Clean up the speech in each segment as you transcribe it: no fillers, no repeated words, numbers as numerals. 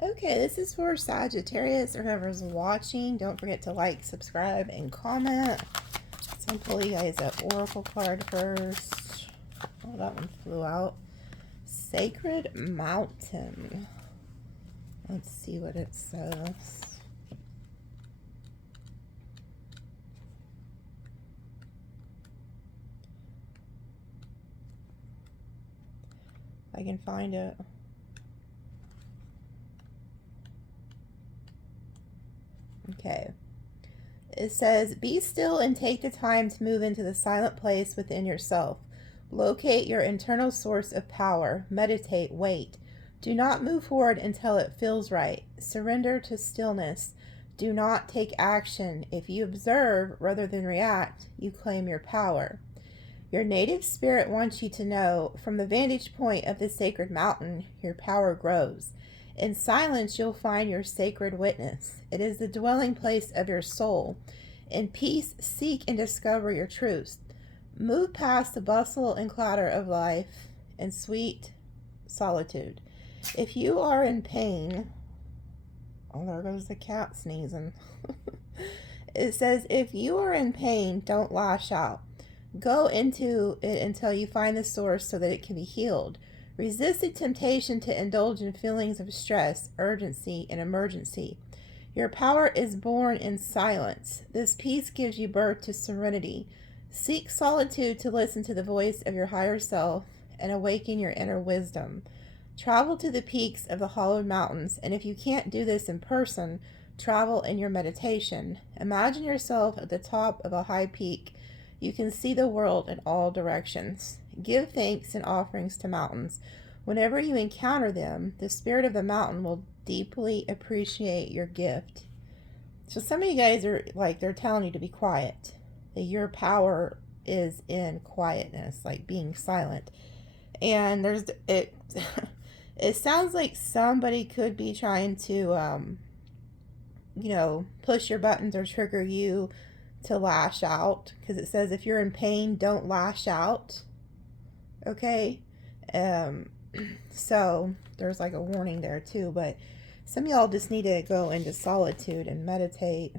Okay, this is for Sagittarius or whoever's watching. Don't forget to like, subscribe, and comment. So I'm pull you guys an oracle card first. Oh, that one flew out. Sacred Mountain. Let's see what it says. If I can find it. Okay. It says, be still and take the time to move into the silent place within yourself. Locate your internal source of power. Meditate, wait. Do not move forward until it feels right. Surrender to stillness. Do not take action. If you observe rather than react, you claim your power. Your native spirit wants you to know, from the vantage point of the sacred mountain, your power grows. In silence, you'll find your sacred witness. It is the dwelling place of your soul. In peace, seek and discover your truth. Move past the bustle and clatter of life in sweet solitude. If you are in pain, oh, there goes the cat sneezing. It says, if you are in pain, don't lash out. Go into it until you find the source so that it can be healed. Resist the temptation to indulge in feelings of stress, urgency, and emergency. Your power is born in silence. This peace gives you birth to serenity. Seek solitude to listen to the voice of your higher self and awaken your inner wisdom. Travel to the peaks of the hollowed mountains, and if you can't do this in person, travel in your meditation. Imagine yourself at the top of a high peak. You can see the world in all directions. Give thanks and offerings to mountains. Whenever you encounter them, the spirit of the mountain will deeply appreciate your gift. So some of you guys are like, they're telling you to be quiet. That your power is in quietness, like being silent. And there's it. It sounds like somebody could be trying to, push your buttons or trigger you to lash out, because it says if you're in pain, don't lash out. Okay. So there's like a warning there too, but some of y'all just need to go into solitude and meditate.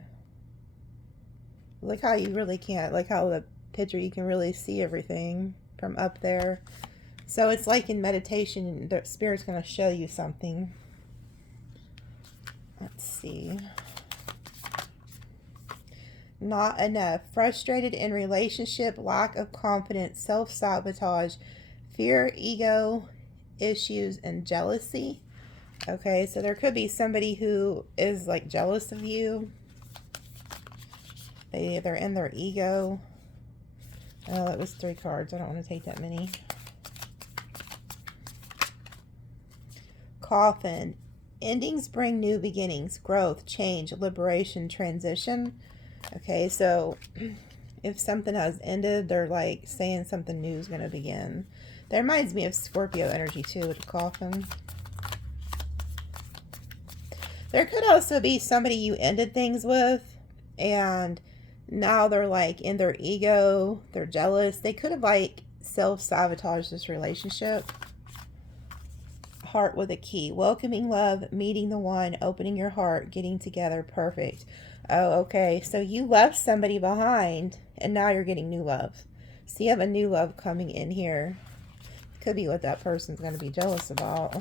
Look how you really can't, like how the picture, you can really see everything from up there. So it's like in meditation, the spirit's going to show you something. Let's see. Not enough. Frustrated in relationship, lack of confidence, self-sabotage, fear, ego issues, and jealousy. Okay, so there could be somebody who is like jealous of you. They're in their ego. Oh, that was 3 cards. I don't want to take that many. Coffin. Endings bring new beginnings, growth, change, liberation, transition. Okay, so if something has ended, they're like saying something new is going to begin. That reminds me of Scorpio energy too with the coffin. There could also be somebody you ended things with, and now they're like in their ego, they're jealous. They could have like self-sabotaged this relationship. Heart with a key. Welcoming love, meeting the one, opening your heart, getting together, perfect. Oh, okay. So you left somebody behind, and now you're getting new love. So you have a new love coming in here. Could be what that person's going to be jealous about.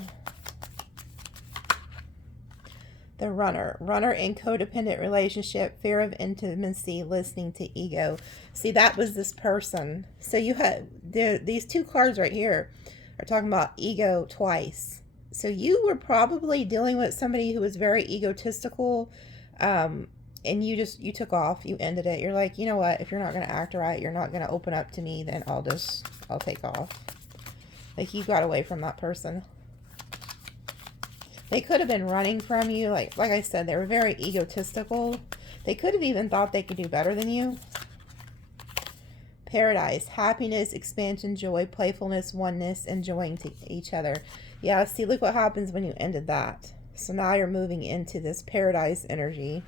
The runner. Runner in codependent relationship, fear of intimacy, listening to ego. See, that was this person. So you had these 2 cards right here are talking about ego twice. So you were probably dealing with somebody who was very egotistical, and you took off, you ended it. You're like, you know what, if you're not going to act right, you're not going to open up to me, then I'll take off. Like, you got away from that person. They could have been running from you. Like I said, they were very egotistical. They could have even thought they could do better than you. Paradise, happiness, expansion, joy, playfulness, oneness, enjoying each other. Yeah, see, look what happens when you ended that. So now you're moving into this paradise energy.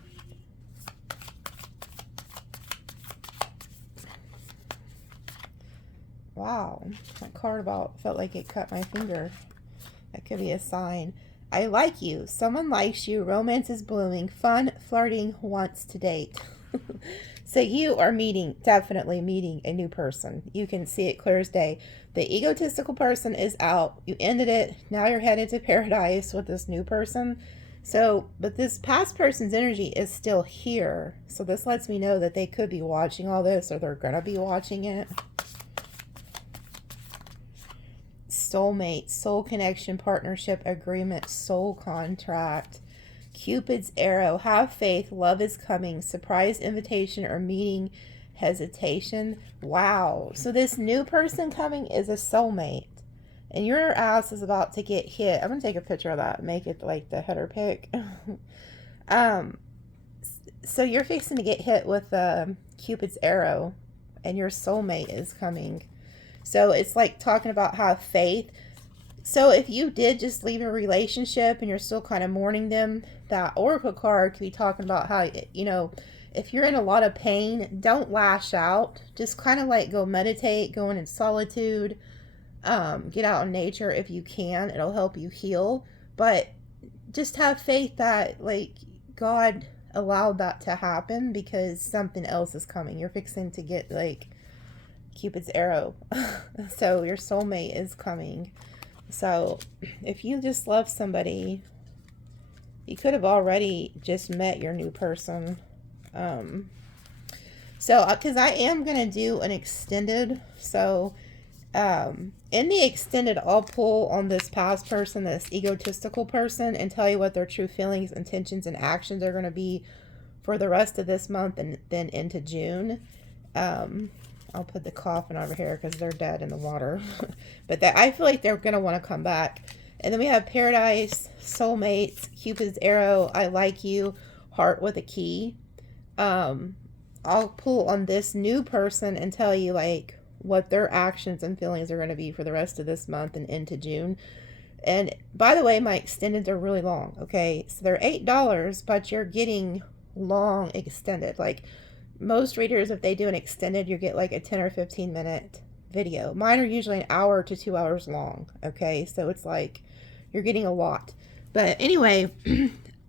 Wow, that card about felt like it cut my finger. That could be a sign. I like you. Someone likes you. Romance is blooming. Fun, flirting, wants to date. So you are definitely meeting a new person. You can see it clear as day. The egotistical person is out. You ended it. Now you're headed to paradise with this new person. So, but this past person's energy is still here. So this lets me know that they could be watching all this, or they're going to be watching it. Soulmate, soul connection, partnership, agreement, soul contract. Cupid's arrow, have faith, love is coming, surprise invitation or meeting, hesitation. Wow. So this new person coming is a soulmate. And your ass is about to get hit. I'm going to take a picture of that and make it like the header pic. So you're fixing to get hit with Cupid's arrow, and your soulmate is coming. So it's like talking about have faith. So if you did just leave a relationship and you're still kind of mourning them, that Oracle card could be talking about how, you know, if you're in a lot of pain, don't lash out. Just kind of like go meditate, go in solitude, get out in nature if you can. It'll help you heal. But just have faith that, like, God allowed that to happen because something else is coming. You're fixing to get, like, Cupid's arrow. So your soulmate is coming. So if you just love somebody, you could have already just met your new person. So because I am going to do an extended. So in the extended, I'll pull on this past person, this egotistical person, and tell you what their true feelings, intentions, and actions are going to be for the rest of this month and then into June. I'll put the coffin over here because they're dead in the water. But I feel like they're going to want to come back. And then we have Paradise, Soulmates, Cupid's Arrow, I Like You, Heart with a Key. I'll pull on this new person and tell you, like, what their actions and feelings are going to be for the rest of this month and into June. And by the way, my extendeds are really long, okay? So they're $8, but you're getting long extended. Like, most readers, if they do an extended, you get like a 10 or 15 minute video. Mine are usually an hour to 2 hours long. Okay. So it's like you're getting a lot. But anyway,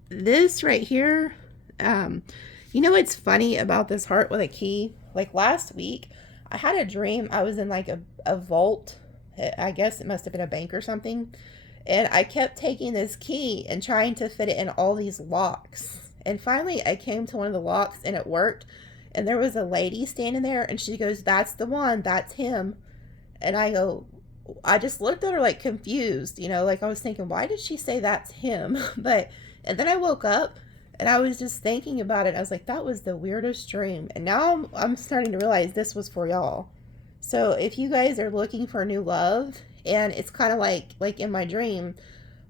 this right here, you know what's funny about this heart with a key? Like last week, I had a dream. I was in like a vault. I guess it must have been a bank or something. And I kept taking this key and trying to fit it in all these locks. And finally, I came to one of the locks and it worked. And there was a lady standing there, and she goes, "That's the one, that's him." And I just looked at her like confused, you know, like I was thinking, why did she say that's him? And then I woke up and I was just thinking about it. I was like, that was the weirdest dream. And now I'm starting to realize this was for y'all. So if you guys are looking for new love, and it's kind of like in my dream,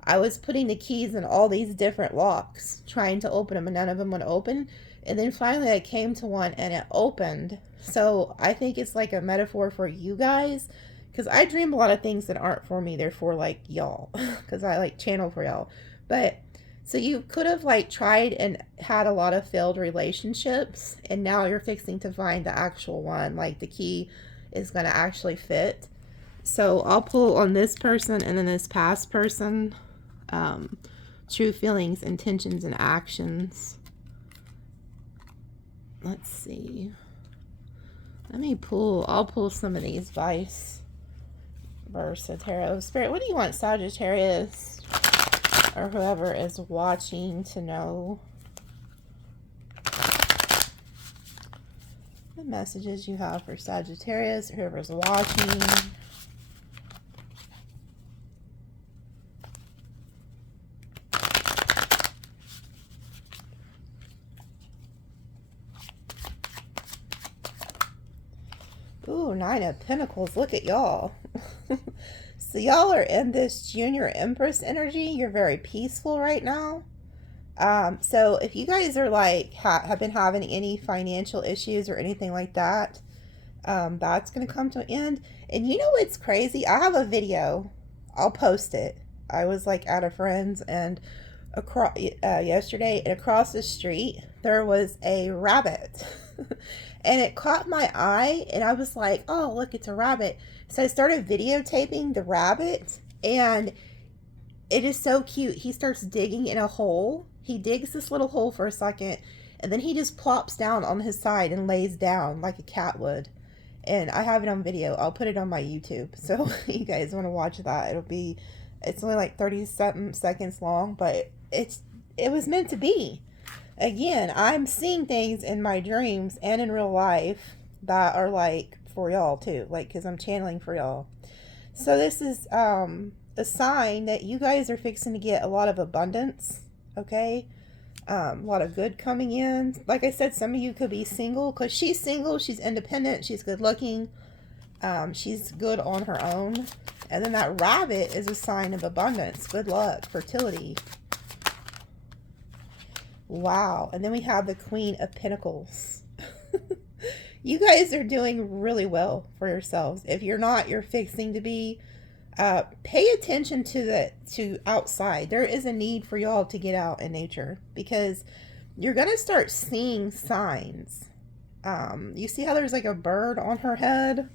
I was putting the keys in all these different locks, trying to open them, and none of them would open. And then finally I came to one and it opened. So I think it's like a metaphor for you guys, because I dream a lot of things that aren't for me. They're for like y'all, because I like channel for y'all. But so you could have like tried and had a lot of failed relationships, and now you're fixing to find the actual one. Like the key is going to actually fit. So I'll pull on this person and then this past person. True feelings, intentions, and actions. Let's see. I'll pull some of these vice versa tarot. Spirit, what do you want Sagittarius or whoever is watching to know? The messages you have for Sagittarius or whoever's watching. Ooh, Nine of Pentacles. Look at y'all. So y'all are in this Junior Empress energy. You're very peaceful right now. So if you guys are like, have been having any financial issues or anything like that, that's going to come to an end. And you know what's crazy? I have a video. I'll post it. I was like at a friend's, and across yesterday, and across the street there was a rabbit. And it caught my eye, and I was like, oh, look, it's a rabbit. So I started videotaping the rabbit, and it is so cute. He starts digging in a hole. He digs this little hole for a second, and then he just plops down on his side and lays down like a cat would. And I have it on video. I'll put it on my YouTube. So you guys want to watch that. It's only like 37 seconds long, but it was meant to be. Again, I'm seeing things in my dreams and in real life that are like for y'all too, like, because I'm channeling for y'all. So this is a sign that you guys are fixing to get a lot of abundance, okay? A lot of good coming in. Like I said, some of you could be single, because she's single, she's independent, she's good looking, she's good on her own. And then that rabbit is a sign of abundance, good luck, fertility. Wow. And then we have the Queen of Pentacles. You guys are doing really well for yourselves. If you're not, you're fixing to be. Pay attention to outside. There is a need for y'all to get out in nature, because you're going to start seeing signs. You see how there's like a bird on her head?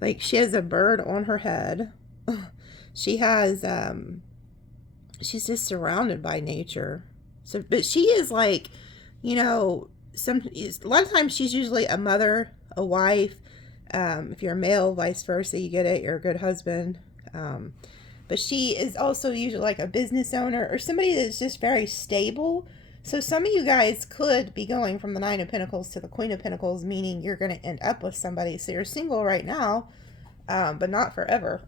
Like, she has a bird on her head. She has, she's just surrounded by nature. So, but she is like, you know, a lot of times she's usually a mother, a wife. If you're a male, vice versa, you get it, you're a good husband. But she is also usually like a business owner or somebody that's just very stable. So some of you guys could be going from the Nine of Pentacles to the Queen of Pentacles, meaning you're going to end up with somebody. So you're single right now, but not forever.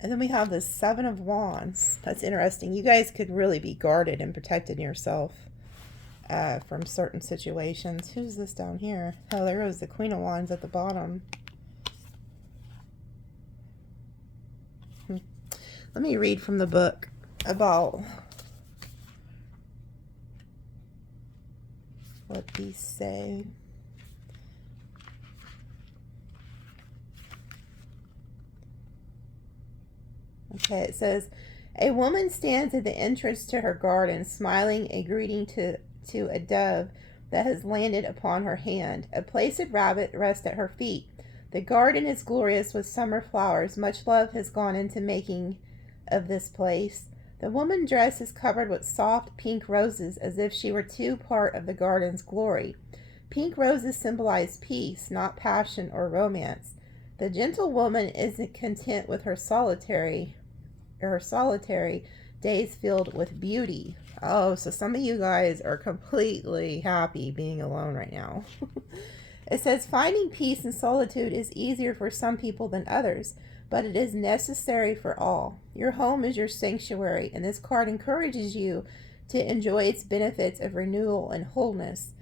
And then we have the Seven of Wands. That's interesting. You guys could really be guarded and protected yourself from certain situations. Who's this down here? Oh, there goes the Queen of Wands at the bottom. Let me read from the book about what these say. Okay, it says, a woman stands at the entrance to her garden, smiling a greeting to a dove that has landed upon her hand. A placid rabbit rests at her feet. The garden is glorious with summer flowers. Much love has gone into making of this place. The woman's dress is covered with soft pink roses, as if she were too part of the garden's glory. Pink roses symbolize peace, not passion or romance. The gentle woman isn't content with her solitary days filled with beauty. Oh, so some of you guys are completely happy being alone right now. It says, finding peace in solitude is easier for some people than others, but it is necessary for all. Your home is your sanctuary, and this card encourages you to enjoy its benefits of renewal and wholeness.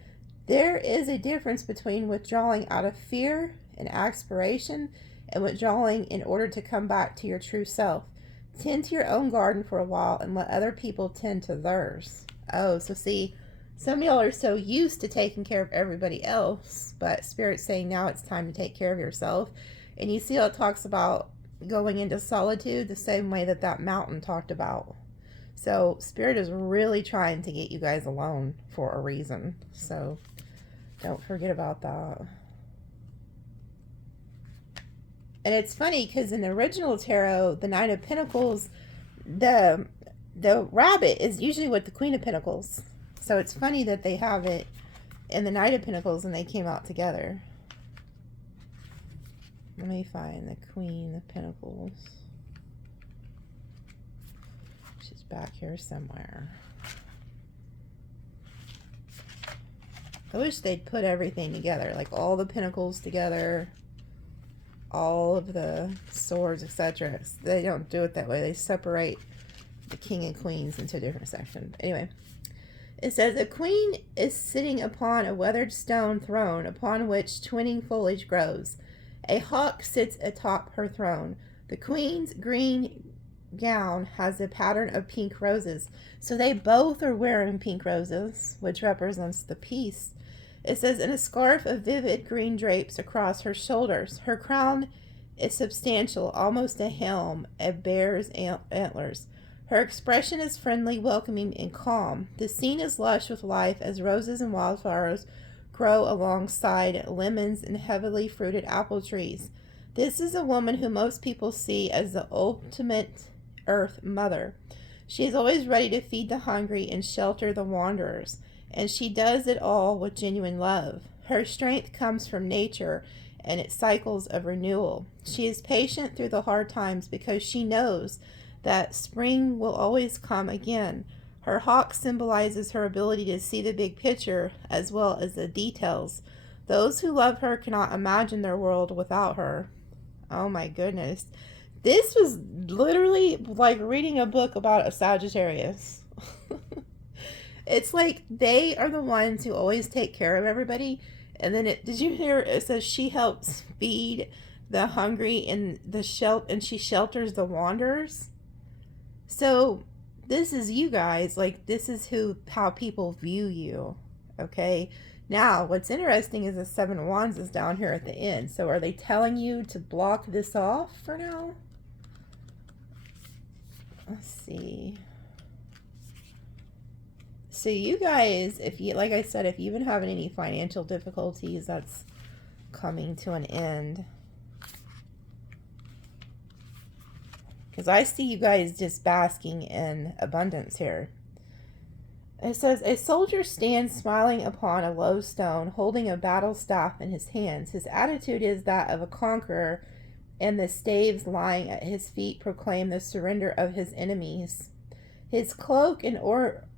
There is a difference between withdrawing out of fear and aspiration and withdrawing in order to come back to your true self. Tend to your own garden for a while and let other people tend to theirs. Oh, so see, some of y'all are so used to taking care of everybody else, but Spirit's saying now it's time to take care of yourself. And you see how it talks about going into solitude the same way that that mountain talked about. So Spirit is really trying to get you guys alone for a reason. So don't forget about that. And it's funny because in the original tarot, the Nine of Pentacles, the rabbit is usually with the Queen of Pentacles. So it's funny that they have it in the Knight of Pentacles and they came out together. Let me find the Queen of Pentacles. She's back here somewhere. I wish they'd put everything together, like all the pentacles together, all of the swords, etc. They don't do it that way. They separate the king and queens into a different section. Anyway, it says, a queen is sitting upon a weathered stone throne upon which twining foliage grows. A hawk sits atop her throne. The queen's green gown has a pattern of pink roses. So they both are wearing pink roses, which represents the peace. It says, and a scarf of vivid green drapes across her shoulders. Her crown is substantial, almost a helm of bear's antlers. Her expression is friendly, welcoming, and calm. The scene is lush with life as roses and wildflowers grow alongside lemons and heavily fruited apple trees. This is a woman who most people see as the ultimate earth mother. She is always ready to feed the hungry and shelter the wanderers, and she does it all with genuine love. Her strength comes from nature and its cycles of renewal. She is patient through the hard times because she knows that spring will always come again. Her hawk symbolizes her ability to see the big picture as well as the details. Those who love her cannot imagine their world without her. Oh my goodness. This was literally like reading a book about a Sagittarius. It's like they are the ones who always take care of everybody. And then did you hear it says she helps feed the hungry and she shelters the wanderers? So this is you guys, like this is how people view you. Okay? Now, what's interesting is the 7 of Wands is down here at the end. So are they telling you to block this off for now? Let's see. So you guys, if you, like I said, if you've been having any financial difficulties, that's coming to an end. Because I see you guys just basking in abundance here. It says, a soldier stands smiling upon a low stone, holding a battle staff in his hands. His attitude is that of a conqueror, and the staves lying at his feet proclaim the surrender of his enemies. His cloak and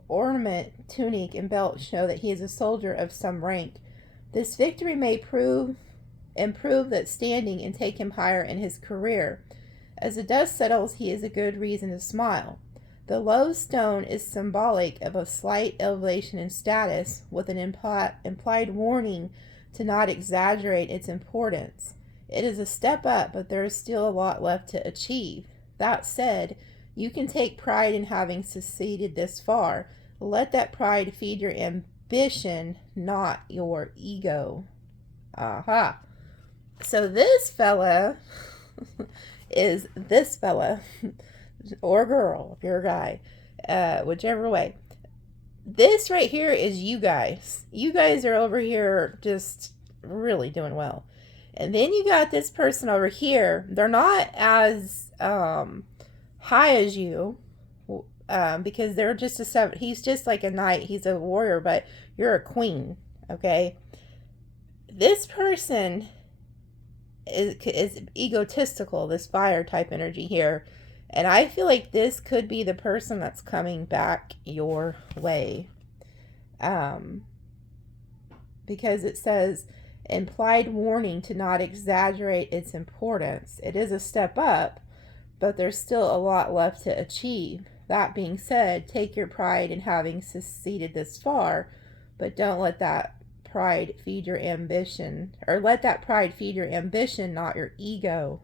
ornament, tunic, and belt show that he is a soldier of some rank. This victory may prove that standing and take him higher in his career. As the dust settles, he is a good reason to smile. The low stone is symbolic of a slight elevation in status, with an implied warning to not exaggerate its importance. It is a step up, but there is still a lot left to achieve. That said, you can take pride in having succeeded this far. Let that pride feed your ambition, not your ego. Aha. So this fella is this fella. Or girl, if you're a guy, whichever way. This right here is you guys. You guys are over here just really doing well. And then you got this person over here. They're not as high as you because they're just a 7. He's just like a knight. He's a warrior, but you're a queen, okay? This person is egotistical, this fire type energy here. And I feel like this could be the person that's coming back your way. Because it says, implied warning to not exaggerate its importance. It is a step up, but there's still a lot left to achieve. That being said, take your pride in having succeeded this far, but don't let that pride feed your ambition. Or let that pride feed your ambition, not your ego.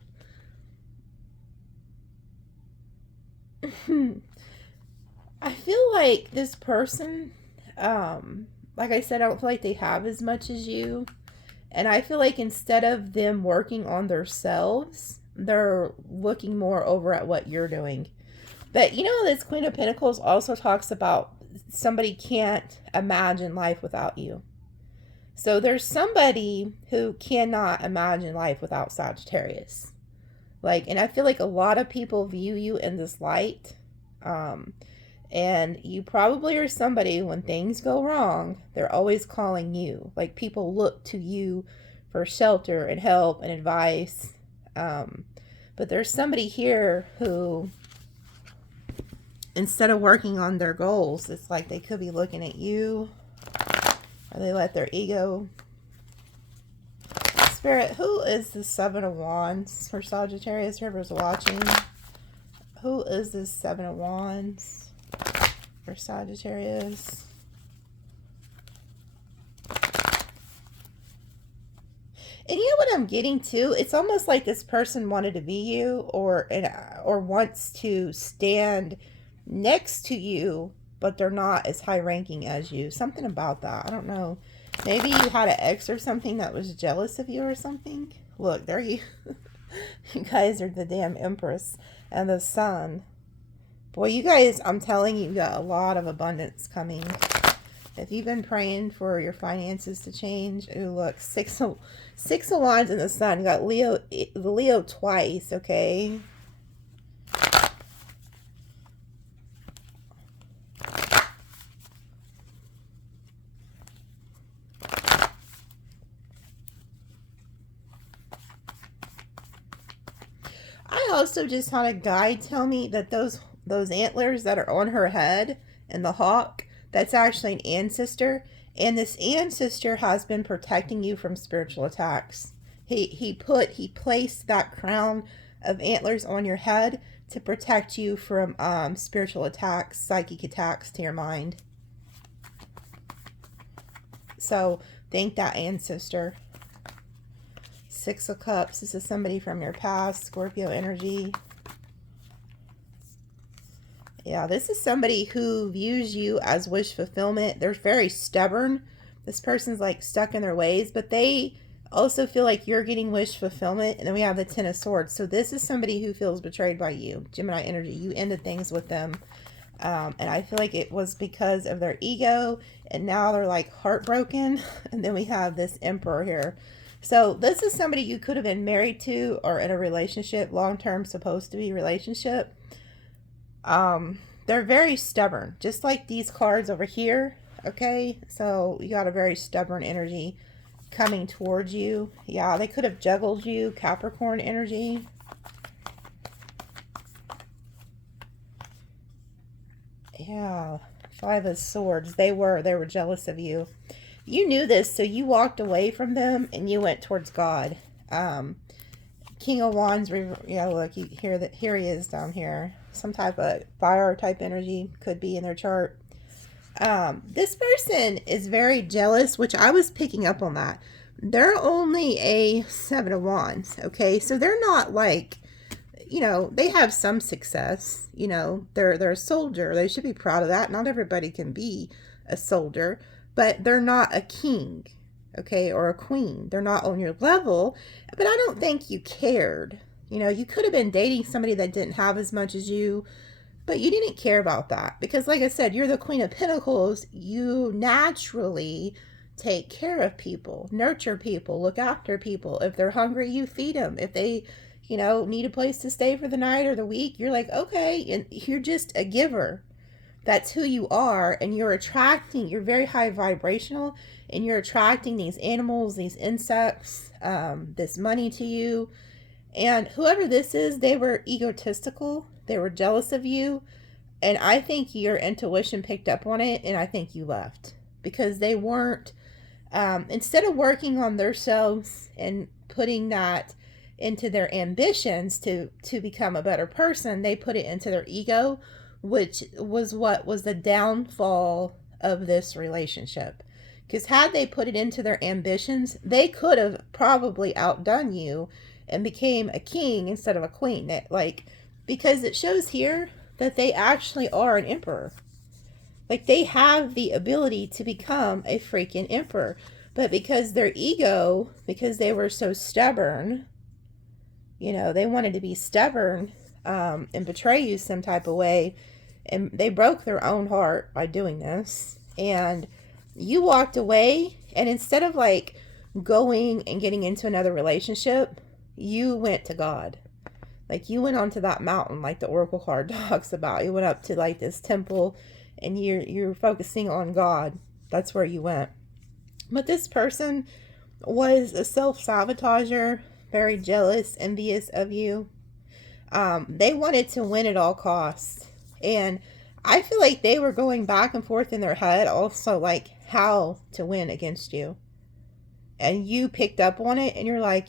I feel like this person, like I said, I don't feel like they have as much as you. And I feel like instead of them working on themselves, they're looking more over at what you're doing. But you know, this Queen of Pentacles also talks about somebody can't imagine life without you. So there's somebody who cannot imagine life without Sagittarius. Like, and I feel like a lot of people view you in this light. And you probably are somebody, when things go wrong, they're always calling you. Like, people look to you for shelter and help and advice. But there's somebody here who, instead of working on their goals, it's like they could be looking at you. Or they let their ego. Spirit, who is the 7 of Wands for Sagittarius? Whoever's watching. Who is this 7 of Wands for Sagittarius? And you know what I'm getting to? It's almost like this person wanted to be you, or wants to stand next to you, but they're not as high ranking as you. Something about that. I don't know. Maybe you had an ex or something that was jealous of you or something. Look, there you you guys are the damn Empress and the Sun. Boy, you guys, I'm telling you, you got a lot of abundance coming. If you've been praying for your finances to change, ooh, look, six of wands in the sun. Got the Leo twice, okay? I also just had a guide tell me that those antlers that are on her head and the hawk, that's actually an ancestor, and this ancestor has been protecting you from spiritual attacks. He placed that crown of antlers on your head to protect you from spiritual attacks, psychic attacks to your mind. So thank that ancestor. Six of Cups. This is somebody from your past, Scorpio energy. Yeah, this is somebody who views you as wish fulfillment. They're very stubborn. This person's like stuck in their ways, but they also feel like you're getting wish fulfillment. And then we have the Ten of Swords. So this is somebody who feels betrayed by you. Gemini energy. You ended things with them. And I feel like it was because of their ego. And now they're like heartbroken. And then we have this Emperor here. So this is somebody you could have been married to or in a relationship, long-term, supposed to be relationship. They're very stubborn, just like these cards over here. Okay, so you got a very stubborn energy coming towards you. Yeah, they could have juggled you, Capricorn energy. Yeah, Five of Swords. They were jealous of you. You knew this, so you walked away from them and you went towards God. King of Wands, yeah, look, you hear that here he is down here. Some type of fire type energy could be in their chart. This person is very jealous, which I was picking up on that. They're only a Seven of Wands, okay? So they're not like, you know, they have some success. You know, they're a soldier. They should be proud of that. Not everybody can be a soldier. But they're not a king, okay, or a queen. They're not on your level. But I don't think you cared. You know, you could have been dating somebody that didn't have as much as you, but you didn't care about that. Because like I said, you're the Queen of Pentacles. You naturally take care of people, nurture people, look after people. If they're hungry, you feed them. If they, you know, need a place to stay for the night or the week, you're like, okay, and you're just a giver. That's who you are, and you're attracting, you're very high vibrational, and you're attracting these animals, these insects, this money to you. And whoever this is, they were egotistical, they were jealous of you, and I think your intuition picked up on it, and I think you left. Because they weren't, instead of working on themselves and putting that into their ambitions to become a better person, they put it into their ego, which was what was the downfall of this relationship. Because had they put it into their ambitions, they could have probably outdone you and became a king instead of a queen. Because it shows here that they actually are an emperor. Like, they have the ability to become a freaking emperor. But because their ego, because they were so stubborn, you know, they wanted to be stubborn, and betray you some type of way, and they broke their own heart by doing this, and you walked away, and instead of like going and getting into another relationship, you went to God. Like, you went onto that mountain, like the oracle card talks about. You went up to like this temple, and you're focusing on God. That's where you went. But this person was a self-sabotager, very jealous, envious of you. They wanted to win at all costs. And I feel like they were going back and forth in their head also, like, how to win against you. And you picked up on it, and you're like,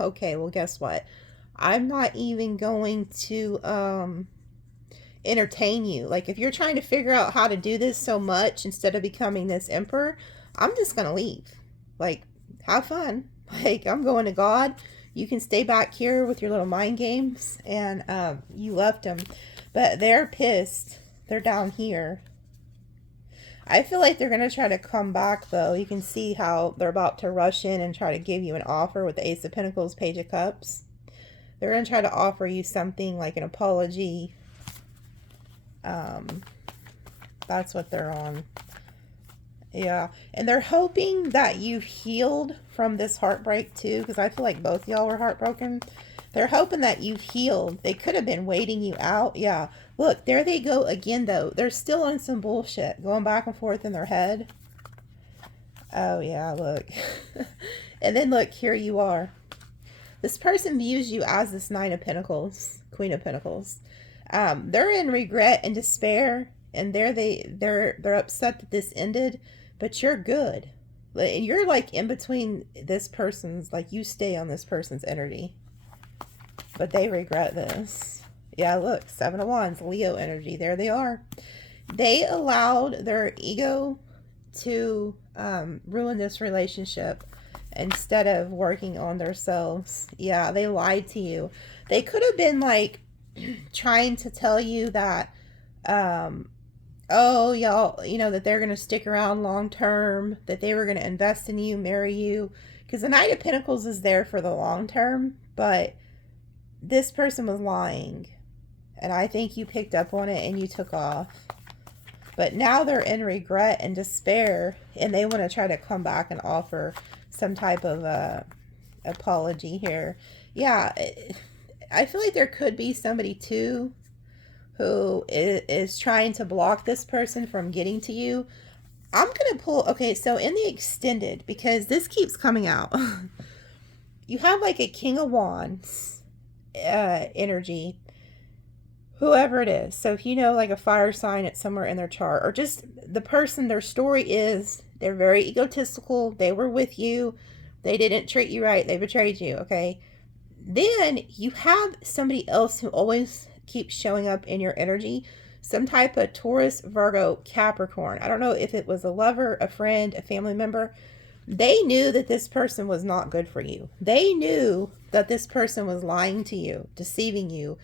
okay, well, guess what? I'm not even going to entertain you. Like, if you're trying to figure out how to do this so much instead of becoming this emperor, I'm just going to leave. Like, have fun. Like, I'm going to God. You can stay back here with your little mind games. And you left them. But they're pissed. They're down here. I feel like they're going to try to come back, though. You can see how they're about to rush in and try to give you an offer with the Ace of Pentacles, Page of Cups. They're going to try to offer you something like an apology. That's what they're on. Yeah. And they're hoping that you've healed from this heartbreak too, because I feel like both y'all were heartbroken. They're hoping that you've healed. They could have been waiting you out. Yeah. Look, there they go again, though. They're still on some bullshit, going back and forth in their head. Oh, yeah, look. And then look, here you are. This person views you as this Nine of Pentacles, Queen of Pentacles. They're in regret and despair, and they're upset that this ended, but you're good. And you're like in between this person's, like you stay on this person's energy. But they regret this. Yeah, look, Seven of Wands, Leo energy. There they are. They allowed their ego to ruin this relationship instead of working on themselves. Yeah, they lied to you. They could have been like trying to tell you that, oh, y'all, you know, that they're going to stick around long term, that they were going to invest in you, marry you. Because the Knight of Pentacles is there for the long term, but this person was lying. And I think you picked up on it and you took off. But now they're in regret and despair, and they want to try to come back and offer some type of apology here. Yeah, I feel like there could be somebody too who is trying to block this person from getting to you. I'm going to pull, okay, so in the extended, because this keeps coming out, you have like a King of Wands energy. Whoever it is. So if you know like a fire sign, it's somewhere in their chart, or just the person, their story is they're very egotistical. They were with you. They didn't treat you right. They betrayed you. Okay. Then you have somebody else who always keeps showing up in your energy. Some type of Taurus, Virgo, Capricorn. I don't know if it was a lover, a friend, a family member. They knew that this person was not good for you. They knew that this person was lying to you, deceiving you.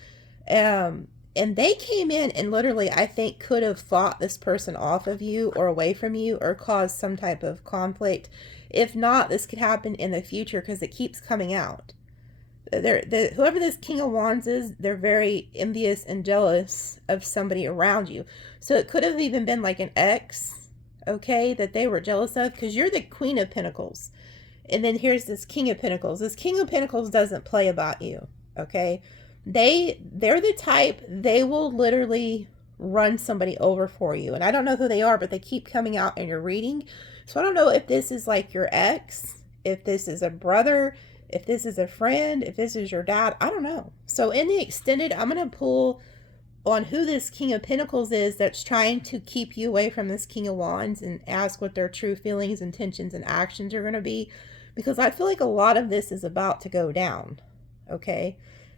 And they came in and literally, I think, could have fought this person off of you or away from you or caused some type of conflict. If not, this could happen in the future because it keeps coming out. Whoever this King of Wands is, they're very envious and jealous of somebody around you. So it could have even been like an ex, okay, that they were jealous of, because you're the Queen of Pentacles. And then here's this King of Pentacles. This King of Pentacles doesn't play about you, okay? They're the type, they will literally run somebody over for you. And I don't know who they are, but they keep coming out in your reading. So I don't know if this is like your ex, if this is a brother, if this is a friend, if this is your dad. I don't know. So in the extended, I'm going to pull on who this King of Pentacles is that's trying to keep you away from this King of Wands, and ask what their true feelings, intentions, and actions are going to be. Because I feel like a lot of this is about to go down. Okay.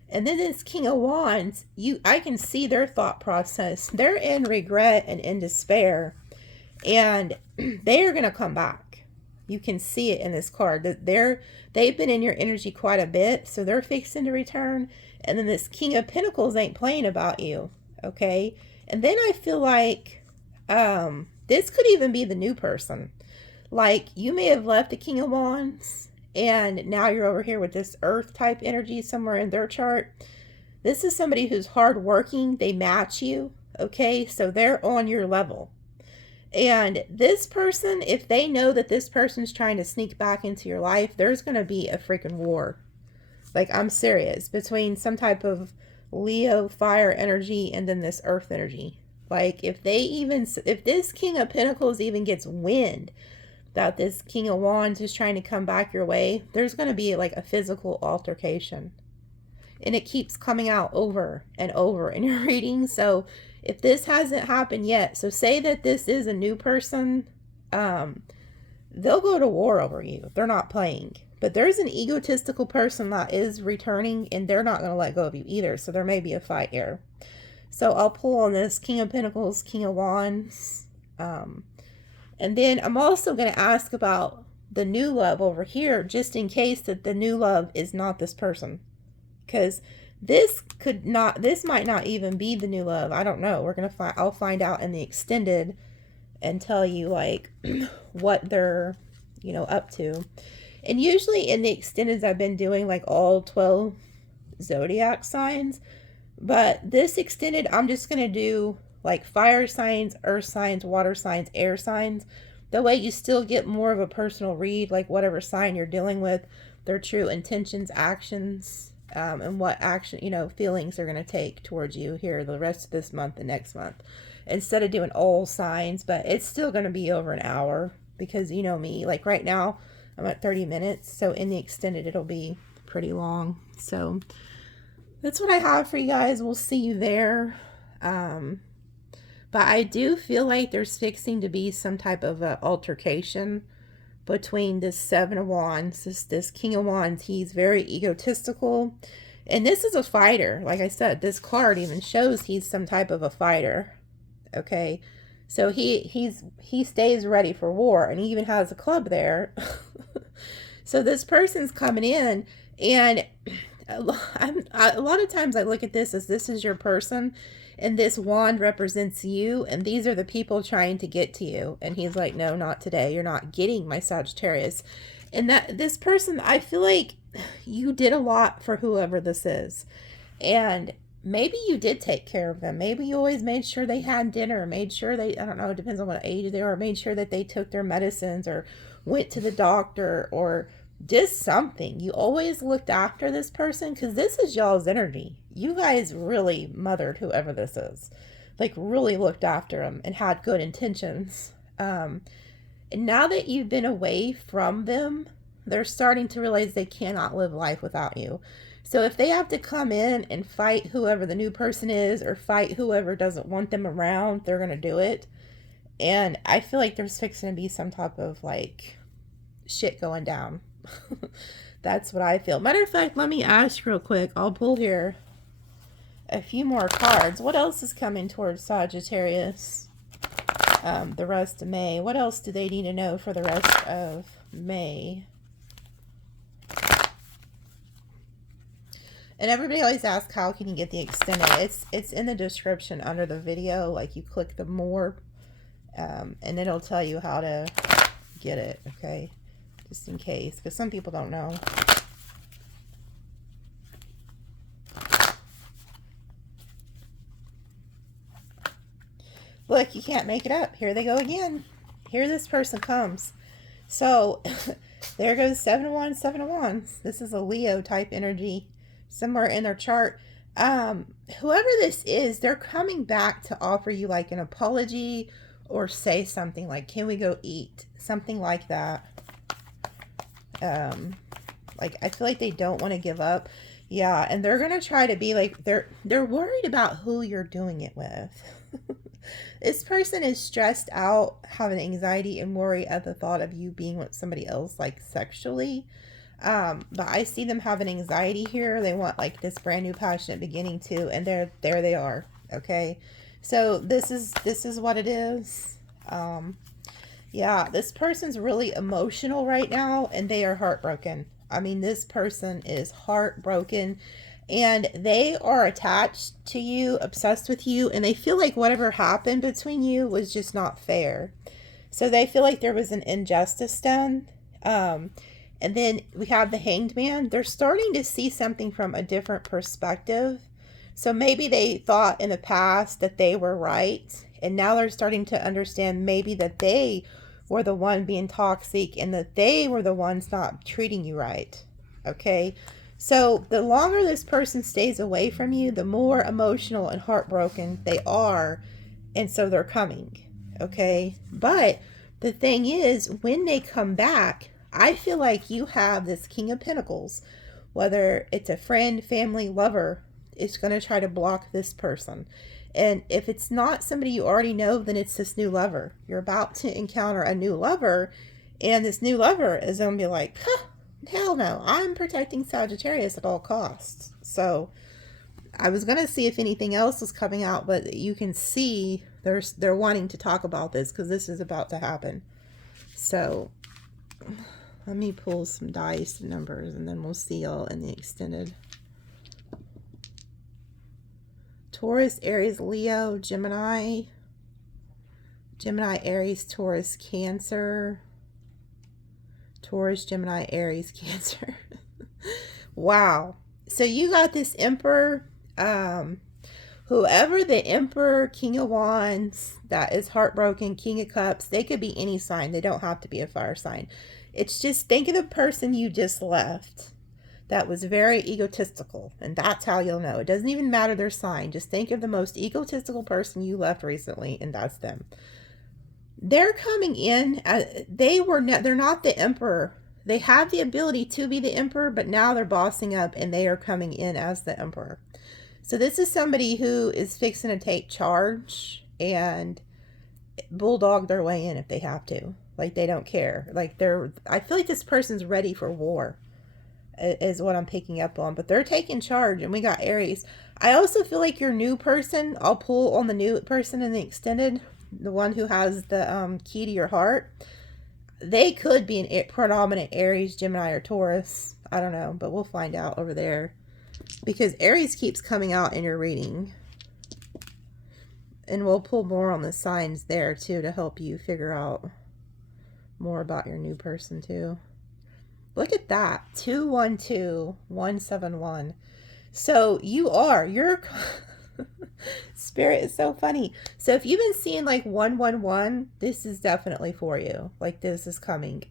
And then this King of Wands, I can see their thought process. They're in regret and in despair, and they are going to come back. You can see it in this card. They've been in your energy quite a bit, so they're fixing to return. And then this King of Pentacles ain't playing about you, okay? And then I feel like this could even be the new person. Like, you may have left the King of Wands, and now you're over here with this earth type energy somewhere in their chart. This is somebody who's hardworking. They match you, okay? So they're on your level. And this person, if they know that this person's trying to sneak back into your life, there's going to be a freaking war. Like, I'm serious. Between some type of Leo fire energy and then this earth energy. Like, if this King of Pentacles even gets wind that this King of Wands is trying to come back your way, there's going to be like a physical altercation. And it keeps coming out over and over in your reading. So if this hasn't happened yet, so say that this is a new person, they'll go to war over you. They're not playing. But there's an egotistical person that is returning, and they're not going to let go of you either. So there may be a fight here. So I'll pull on this King of Pentacles, King of Wands. And then I'm also going to ask about the new love over here, just in case that the new love is not this person. Because this might not even be the new love. I don't know. I'll find out in the extended and tell you like what they're, up to. And usually in the extendeds, I've been doing like all 12 zodiac signs. But this extended, I'm just going to do like fire signs, earth signs, water signs, air signs. the way you still get more of a personal read, like whatever sign you're dealing with, their true intentions, actions, and what action, you know, feelings they're going to take towards you here the rest of this month and next month, instead of doing all signs. But it's still going to be over an hour, because you know me, like right now I'm at 30 minutes, so in the extended it'll be pretty long. So that's what I have for you guys. We'll see you there. But I do feel like there's fixing to be some type of altercation between this Seven of Wands, this King of Wands. He's very egotistical, and this is a fighter. Like I said, this card even shows he's some type of a fighter. Okay, so he stays ready for war, and he even has a club there. So this person's coming in, and a lot of times I look at this as this is your person, and this wand represents you, and these are the people trying to get to you. And he's like, no, not today. You're not getting my Sagittarius. And that this person, I feel like you did a lot for whoever this is. And maybe you did take care of them. Maybe you always made sure they had dinner, made sure they, I don't know, it depends on what age they were, made sure that they took their medicines or went to the doctor or did something. You always looked after this person, because this is y'all's energy. You guys really mothered whoever this is, like really looked after them and had good intentions. And now that you've been away from them, they're starting to realize they cannot live life without you. So if they have to come in and fight whoever the new person is, or fight whoever doesn't want them around, they're going to do it. And I feel like there's fixing to be some type of like shit going down. That's what I feel. Matter of fact, let me ask real quick. I'll pull here a few more cards. What else is coming towards Sagittarius the rest of May? What else do they need to know for the rest of May? And everybody always asks, how can you get the extended? It's in the description under the video. Like, you click the more, and it'll tell you how to get it, okay? Just in case, because some people don't know. Look, you can't make it up. Here they go again. Here this person comes. So there goes Seven of Wands, Seven of Wands. This is a Leo type energy somewhere in their chart. Whoever this is, they're coming back to offer you like an apology, or say something like, can we go eat? Something like that. Like, I feel like they don't want to give up. Yeah, and they're going to try to be like, they're worried about who you're doing it with. This person is stressed out, having anxiety and worry at the thought of you being with somebody else, like sexually. But I see them having anxiety here. They want like this brand new passionate beginning too, and there they are. Okay, so this is what it is. Yeah, this person's really emotional right now, and they are heartbroken. I mean, this person is heartbroken, and they are attached to you, obsessed with you, and they feel like whatever happened between you was just not fair. So they feel like there was an injustice done. And then we have the Hanged Man. They're starting to see something from a different perspective. So maybe they thought in the past that they were right, and now they're starting to understand maybe that they were the one being toxic, and that they were the ones not treating you right. Okay, so the longer this person stays away from you, the more emotional and heartbroken they are, and so they're coming. Okay, but the thing is, when they come back, I feel like you have this King of Pentacles, whether it's a friend, family, lover, is going to try to block this person. And if it's not somebody you already know, then it's this new lover. You're about to encounter a new lover, and this new lover is going to be like, huh, hell no, I'm protecting Sagittarius at all costs. So I was going to see if anything else was coming out, but you can see they're wanting to talk about this, because this is about to happen. So let me pull some dice and numbers, and then we'll see y'all in the extended. Taurus, Aries, Leo, Gemini, Aries, Taurus, Cancer, Taurus, Gemini, Aries, Cancer. Wow. So you got this Emperor. Whoever the Emperor, King of Wands, that is heartbroken, King of Cups, they could be any sign. They don't have to be a fire sign. It's just, think of the person you just left that was very egotistical, and that's how you'll know. It doesn't even matter their sign. Just think of the most egotistical person you left recently, and that's them. They're coming in, they're not the Emperor. They have the ability to be the Emperor, but now they're bossing up and they are coming in as the Emperor. So this is somebody who is fixing to take charge and bulldog their way in if they have to. Like, they don't care. Like, I feel like this person's ready for war, is what I'm picking up on. But they're taking charge, and we got Aries. I also feel like your new person, I'll pull on the new person in the extended, the one who has the key to your heart. They could be an predominant Aries, Gemini, or Taurus. I don't know, but we'll find out over there. Because Aries keeps coming out in your reading. And we'll pull more on the signs there, too, to help you figure out more about your new person, too. Look at that. 212-171. So your Spirit is so funny. So if you've been seeing like 111, this is definitely for you. Like, this is coming.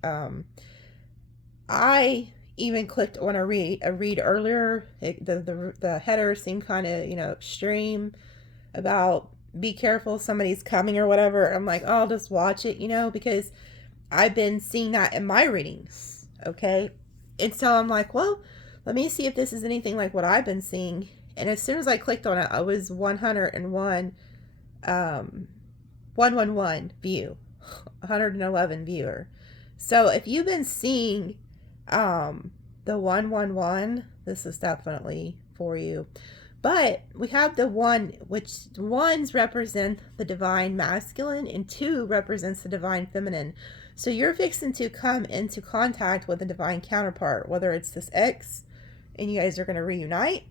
I even clicked on a read earlier. The header seemed kind of, extreme about be careful, somebody's coming or whatever. I'm like, oh, I'll just watch it, because I've been seeing that in my readings. Okay. And so I'm like, well, let me see if this is anything like what I've been seeing. And as soon as I clicked on it, I was 111 view, 111 viewer. So if you've been seeing the 111, this is definitely for you. But we have the 1, which ones represent the divine masculine and 2 represents the divine feminine. So you're fixing to come into contact with a divine counterpart, whether it's this ex and you guys are going to reunite,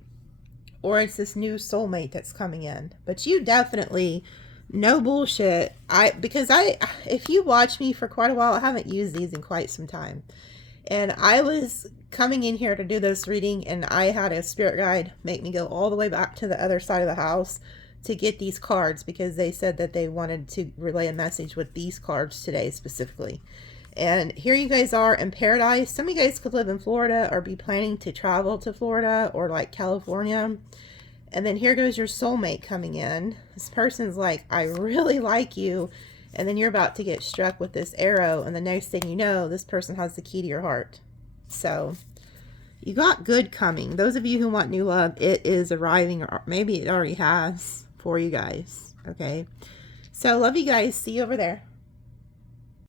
or it's this new soulmate that's coming in. But you definitely, no bullshit. If you watch me for quite a while, I haven't used these in quite some time. And I was coming in here to do this reading, and I had a spirit guide make me go all the way back to the other side of the house to get these cards, because they said that they wanted to relay a message with these cards today specifically. And here you guys are in paradise. Some of you guys could live in Florida or be planning to travel to Florida or like California. And then here goes your soulmate coming in. This person's like, I really like you. And then you're about to get struck with this arrow. And the next thing you know, this person has the key to your heart. So you got good coming. Those of you who want new love, it is arriving, or maybe it already has for you guys. Okay. So love you guys. See you over there.